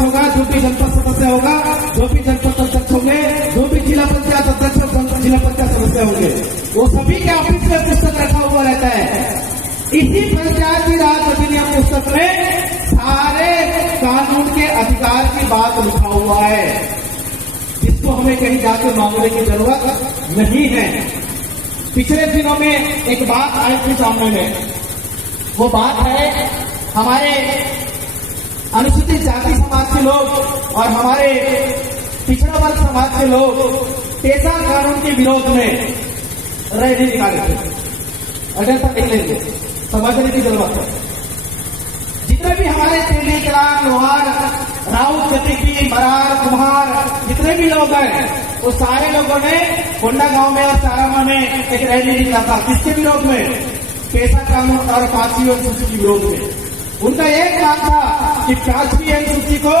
होगा, जो भी जनपद सदस्य होगा, जो भी जनपद अध्यक्ष होंगे, जो भी जिला पंचायत अध्यक्ष और जिला पंचायत सदस्य होंगे, वो सभी के ऑफिस में पुस्तक रखा हुआ रहता है। इसी पंचायती राज अधिनियम पुस्तक में सारे कानून के अधिकार की बात लिखा हुआ है, जिसको हमें कहीं जाकर मांगने की जरूरत नहीं है। पिछले दिनों में एक बात आई थी सामने में, वो बात है हमारे अनुसूचित जाति समाज के लोग और हमारे पिछड़ा वर्ग समाज के लोग पेशा कानून के विरोध में रैली निकाले थे। अगर तक निकलेंगे समझने की जरूरत है। जितने भी हमारे तेली, कलार, लोहार, राउत, जतिकी, मरार, कुम्हार, जितने भी लोग हैं, वो सारे लोगों ने कोंडा गांव में और चारामा में एक रैली निकाला था। किसके विरोध में? पेशा कानून और 5वीं अनुसूची के विरोध में। उनका एक मांग था कि 5वीं अनुसूची को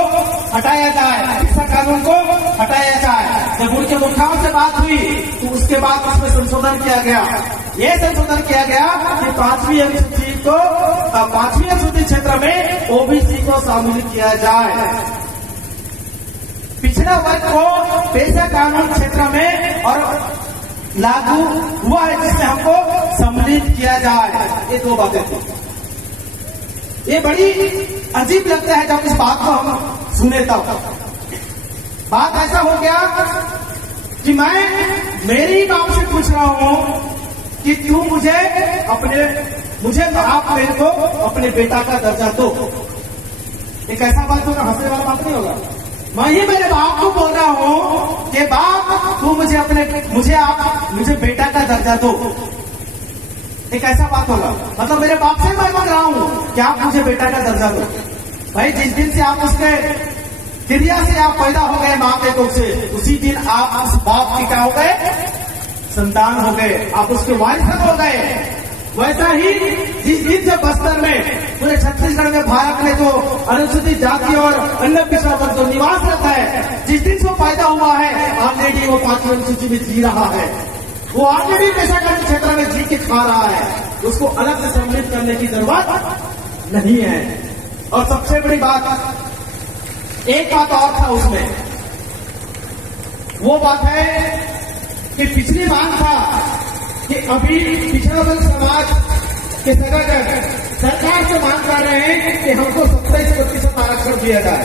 हटाया जाए, पेशा कानून को हटाया जाए। जब उनके मुखियाओं से बात हुई तो उसके बाद उसमें संशोधन किया गया। ये संशोधन किया गया कि 5वीं अनुसूची को 5वीं अनुसूची क्षेत्र में ओबीसी को शामिल किया जाए। पिछड़ा वर्ग को पेशा कानून क्षेत्र में और लागू हुआ है, जिसमें हमको सम्मिलित किया जाए। ये दो बातें थी। ये बड़ी अजीब लगता है जब इस बात को हम सुने तब। बात ऐसा हो गया कि मैं मेरी बाप से पूछ रहा हूं कि क्यों मुझे आप मेरे को अपने बेटा का दर्जा दो। एक ऐसा बात होगा, हंसने वाला बात नहीं होगा। मैं ही मेरे बाप को बोल रहा हूं कि बाप तू मुझे बेटा का दर्जा दो। एक ऐसा बात होगा, मतलब मेरे बाप से मैं मांग रहा हूं कि आप मुझे बेटा का दर्जा दो। भाई जिस दिन से आप उसके क्रिया से आप पैदा हो गए मां के कोख से, उसी दिन आप उस बाप की क्या हो गए? संतान हो गए, आप उसके वारिस हो गए। वैसा ही जिस दिन से बस्तर में, पूरे छत्तीसगढ़ में, भारत में जो अनुसूचित जाति और अन्य पिछड़ा वर्ग जो निवास रहता है, जिस दिन से पैदा हुआ है ऑलरेडी वो 5वीं अनुसूची में जी रहा है। वो आगे भी पेशा कानून क्षेत्र में जी के खा रहा है। उसको अलग से सम्मिलित करने की जरूरत नहीं है। और सबसे बड़ी बात, एक बात और था उसमें, वो बात है कि पिछली बात था कि अभी पिछड़ा वर्ग समाज के संगठन सरकार से मांग कर रहे हैं कि हमको 27% आरक्षण दिया जाए।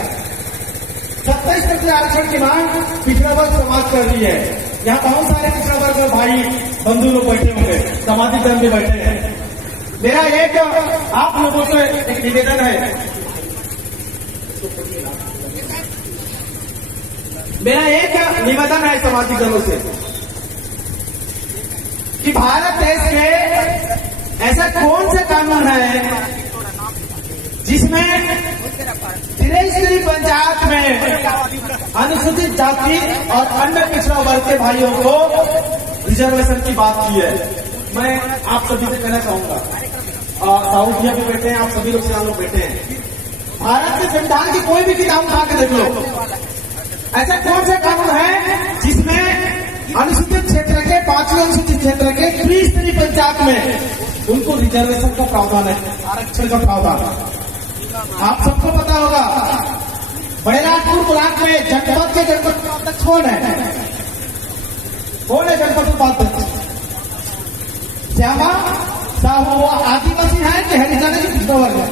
27% आरक्षण की मांग पिछड़ा वर्ग समाज कर रही है। यहाँ बहुत सारे पिछड़ा वर्ग भाई बंधु लोग बैठे होंगे, समाजी धर्म भी बैठे हैं। मेरा एक आप लोगों से एक निवेदन है, समाजी दलों से कि भारत देश के ऐसा कौन से कानून है जिसमें त्रिस्तरीय पंचायत में अनुसूचित जाति और अन्य पिछड़ा वर्ग के भाइयों को रिजर्वेशन की बात की है। मैं आप सभी से कहना चाहूंगा, साउथ में भी बैठे हैं, आप सभी लोग लोग बैठे हैं, भारत के संविधान की कोई भी किताब उठा के देख लो, ऐसा कौन सा कानून है जिसमें अनुसूचित क्षेत्र के 5वीं अनुसूचित क्षेत्र के त्रिस्तरीय पंचायत में उनको रिजर्वेशन का प्रावधान है, आरक्षण का प्रावधान। आप सबको पता होगा बैरागपुर ब्लॉक में जनपद के जनपद उपाध्यक्ष कौन है? कौन है जनपद उपाध्यक्ष? श्यामा साहू। वो आदिवासी है कि हरिजन है कि पिछड़ा वर्ग है?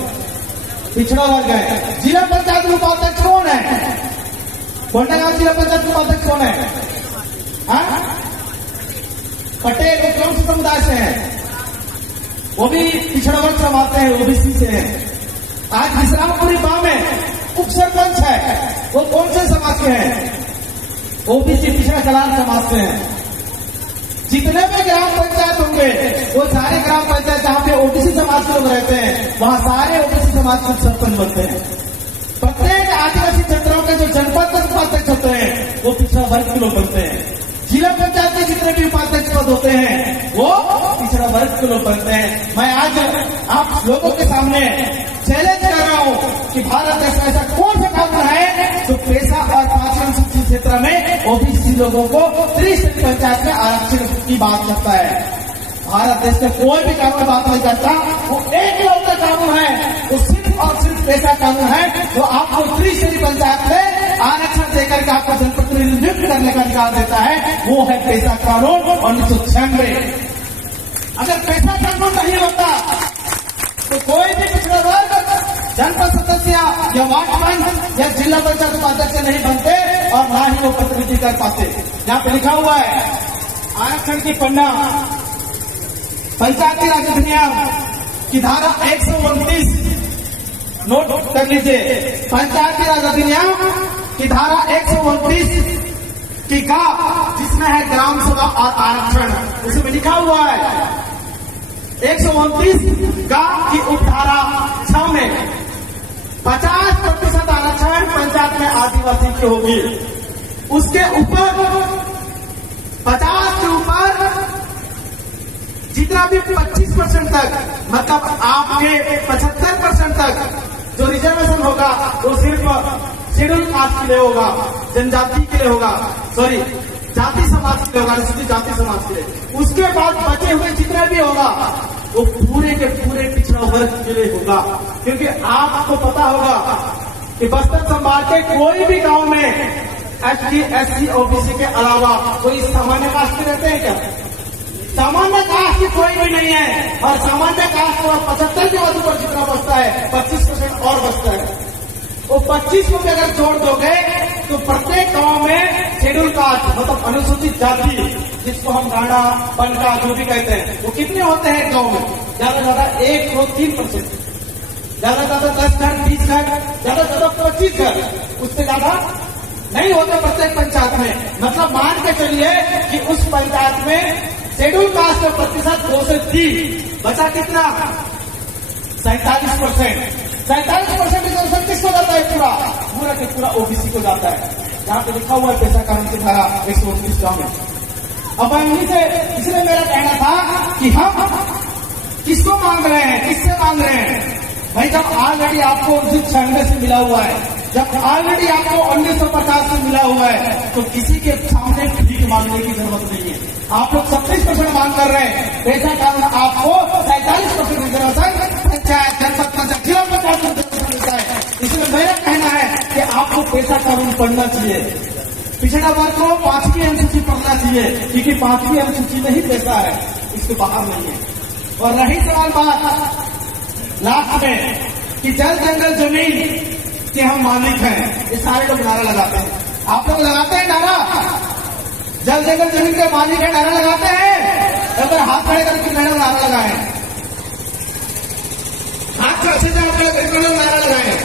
पिछड़ा वर्ग है। जिला पंचायत उपाध्यक्ष कौन है? कोंडागांव जिला पंचायत उपाध्यक्ष कौन है? पटेल। वो कौन से समुदाय से है? वो भी पिछड़ा वर्ग समाज से है, ओबीसी से है। आज विश्रामपुरी गांव में उप सरपंच है, वो कौन से समाज के हैं? ओबीसी पिछड़ा कलार समाज से हैं। जितने भी ग्राम पंचायत होंगे वो सारे ग्राम पंचायत जहां पे ओबीसी समाज के लोग रहते हैं वहां सारे ओबीसी समाज के सरपंच बनते हैं। प्रत्येक आदिवासी क्षेत्रों के जो जनपद उपाध्यक्ष होते हैं वो पिछड़ा वर्ग के लोग बनते हैं। जिला पंचायत के जितने भी उपाध्यक्ष पद होते हैं वो पिछड़ा वर्ग के लोग बनते हैं। मैं आज आप लोगों के सामने चैलेंज कर रहा हूं कि भारत देश में ऐसा कौन सा कानून है जो पेशा और 5वीं अनुसूचित क्षेत्र में ओबीसी लोगों को त्रिस्तरीय पंचायत में आरक्षण की बात करता है। भारत देश में कोई भी कानून बात नहीं करता। वो एक लौटा कानून है, वो सिर्फ और सिर्फ ऐसा कानून है जो आपको त्रिस्तरीय पंचायत में आरक्षण देकर के आपको जनप्रतिनिधि नियुक्त करने का अधिकार देता है, वो है पैसा कानून 1996। अगर पैसा कानून नहीं होता तो कोई भी पिछड़ा वर्ग जनपद सदस्य या वार्ड पंच या जिला परिषद उपाध्यक्ष नहीं बनते और ना ही वो प्रतिनिधि कर पाते। यहाँ पे लिखा हुआ है आरक्षण की पन्ना पंचायती राज अधिनियम की धारा 129 नोट कर लीजिए। पंचायती राज अधिनियम की धारा 129 की का जिसमें है ग्राम सभा और आरक्षण, उसमें लिखा हुआ है 129 का की उपधारा 6 में 50% आरक्षण पंचायत में आदिवासी की होगी। उसके ऊपर 50 के ऊपर जितना भी 25% तक, मतलब आपके 75% तक जो रिजर्वेशन होगा वो सिर्फ शेड्यूल कास्ट के लिए होगा, जनजाति के लिए होगा, सॉरी जाति समाज के लिए होगा, अनुसूचित जाति समाज के लिए। उसके बाद बचे हुए जितना भी होगा वो पूरे के पूरे पिछड़ा वर्ग के लिए होगा। क्योंकि आपको पता होगा कि बस्तर संभाग के कोई भी गांव में एसटी, एससी, ओबीसी के अलावा कोई सामान्य कास्ट के रहते हैं क्या? सामान्य कास्ट की कोई भी नहीं है। और सामान्य कास्ट को 75 के बाद ऊपर जितना बचता है 25% और बचता है। वो 25 को भी अगर जोड़ दोगे तो प्रत्येक गांव में शेड्यूल कास्ट मतलब अनुसूचित जाति, जिसको हम गाड़ा बनका जो भी कहते हैं, वो कितने होते हैं गांव में? ज्यादा ज्यादा 1, 2, 3%, ज्यादा ज्यादा 10 घर, 20 घर, ज्यादा ज्यादा 25 घर, उससे ज्यादा नहीं होते प्रत्येक पंचायत में। मतलब मान के चलिए कि उस पंचायत में शेड्यूल कास्ट का प्रतिशत 2 से 3 बचा कितना? 47%। 47% रिजर्वेशन किसको जाता है? पूरा के पूरा ओबीसी को जाता है। जहाँ पे लिखा हुआ है पैसा कानून की धारा 129 में। अब इसलिए मेरा कहना था कि हम किसको मांग रहे हैं, किससे मांग रहे हैं? भाई जब ऑलरेडी आपको 1996 से मिला हुआ है, जब ऑलरेडी आपको 1950 से मिला हुआ है, तो किसी के सामने भीख मांगने की जरूरत नहीं है। आप लोग 36% मांग कर रहे हैं, पैसा कानून आपको 47% रिजर्वेशन पंचायत जनपद पंचायत जिला पंचायत में मिलता है। इसलिए मेरा कहना है कि आपको पैसा कानून पढ़ना चाहिए। पिछड़ा वर्ग को 5वीं अनुसूची पढ़ना चाहिए, क्योंकि 5वीं अनुसूची में ही पैसा है, इसके बाहर नहीं है। और रही सवाल बात लास्ट में कि जल जंगल जमीन के हम मालिक हैं, ये सारे लोग नारा लगाते हैं। आप लोग लगाते हैं नारा? जल जंगल जमीन के मालिक है, नारा लगाते हैं? अगर हाथ खड़े करके मैडम नारा लगाए, हाथ से नारा लगाए।